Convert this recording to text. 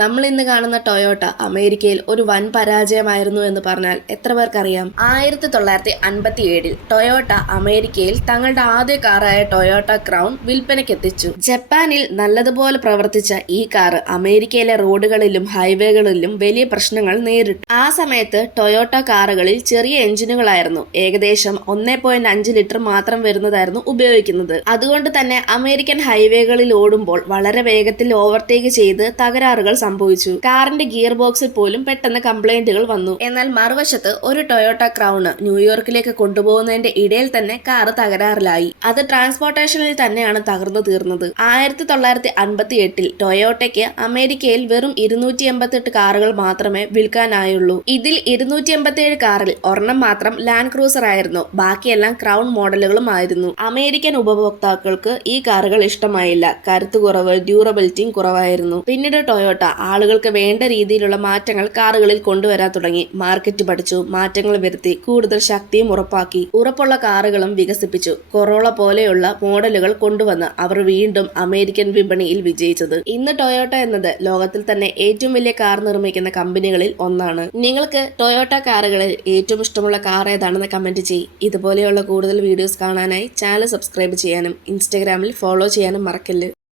നമ്മൾ ഇന്ന് കാണുന്ന ടൊയോട്ട അമേരിക്കയിൽ ഒരു വൻ പരാജയമായിരുന്നു എന്ന് പറഞ്ഞാൽ എത്ര പേർക്കറിയാം? 1957 ടൊയോട്ട അമേരിക്കയിൽ തങ്ങളുടെ ആദ്യ കാറായ ടൊയോട്ട ക്രൗൺ വിൽപ്പനയ്ക്കെത്തിച്ചു. ജപ്പാനിൽ നല്ലതുപോലെ പ്രവർത്തിച്ച ഈ കാർ അമേരിക്കയിലെ റോഡുകളിലും ഹൈവേകളിലും വലിയ പ്രശ്നങ്ങൾ നേരിട്ടു. ആ സമയത്ത് ടൊയോട്ട കാറുകളിൽ ചെറിയ എഞ്ചിനുകളായിരുന്നു, ഏകദേശം 1.5 ലിറ്റർ മാത്രം വരുന്നതായിരുന്നു ഉപയോഗിക്കുന്നത്. അതുകൊണ്ട് തന്നെ അമേരിക്കൻ ഹൈവേകളിൽ ഓടുമ്പോൾ വളരെ വേഗത്തിൽ ഓവർടേക്ക് ചെയ്ത് തകരാറുകൾ സംഭവിച്ചു. കാറിന്റെ ഗിയർ ബോക്സിൽ പോലും പെട്ടെന്ന് കംപ്ലൈന്റുകൾ വന്നു. എന്നാൽ മറുവശത്ത് ഒരു ടൊയോട്ട ക്രൗൺ ന്യൂയോർക്കിലേക്ക് കൊണ്ടുപോകുന്നതിന്റെ ഇടയിൽ തന്നെ കാർ തകരാറിലായി. അത് ട്രാൻസ്പോർട്ടേഷനിൽ തന്നെയാണ് തകർന്നു തീർന്നത്. 1958 ടൊയോട്ടയ്ക്ക് അമേരിക്കയിൽ വെറും 288 കാറുകൾ മാത്രമേ വിൽക്കാനായുള്ളൂ. ഇതിൽ 287 കാറിൽ ഒരെണ്ണം മാത്രം ലാൻഡ് ക്രൂസർ ആയിരുന്നു, ബാക്കിയെല്ലാം ക്രൗൺ മോഡലുകളും ആയിരുന്നു. അമേരിക്കൻ ഉപഭോക്താക്കൾക്ക് ഈ കാറുകൾ ഇഷ്ടമായില്ല. കരുത്ത് കുറവ്, ഡ്യൂറബിലിറ്റിയും കുറവായിരുന്നു. പിന്നീട് ടൊയോട്ട ആളുകൾക്ക് വേണ്ട രീതിയിലുള്ള മാറ്റങ്ങൾ കാറുകളിൽ കൊണ്ടുവരാൻ തുടങ്ങി. മാർക്കറ്റ് പഠിച്ചു, മാറ്റങ്ങൾ വരുത്തി, കൂടുതൽ ശക്തിയും ഉറപ്പാക്കി. ഉറപ്പുള്ള കാറുകളും വികസിപ്പിച്ചു. കൊറോള പോലെയുള്ള മോഡലുകൾ കൊണ്ടുവന്ന് അവർ വീണ്ടും അമേരിക്കൻ വിപണിയിൽ വിജയിച്ചത്. ഇന്ന് ടൊയോട്ട എന്നത് ലോകത്തിൽ തന്നെ ഏറ്റവും വലിയ കാർ നിർമ്മിക്കുന്ന കമ്പനികളിൽ ഒന്നാണ്. നിങ്ങൾക്ക് ടൊയോട്ട കാറുകളിൽ ഏറ്റവും ഇഷ്ടമുള്ള കാർ ഏതാണെന്ന് കമന്റ് ചെയ്യ്. ഇതുപോലെയുള്ള കൂടുതൽ വീഡിയോസ് കാണാനായി ചാനൽ സബ്സ്ക്രൈബ് ചെയ്യാനും ഇൻസ്റ്റഗ്രാമിൽ ഫോളോ ചെയ്യാനും മറക്കല്ല്.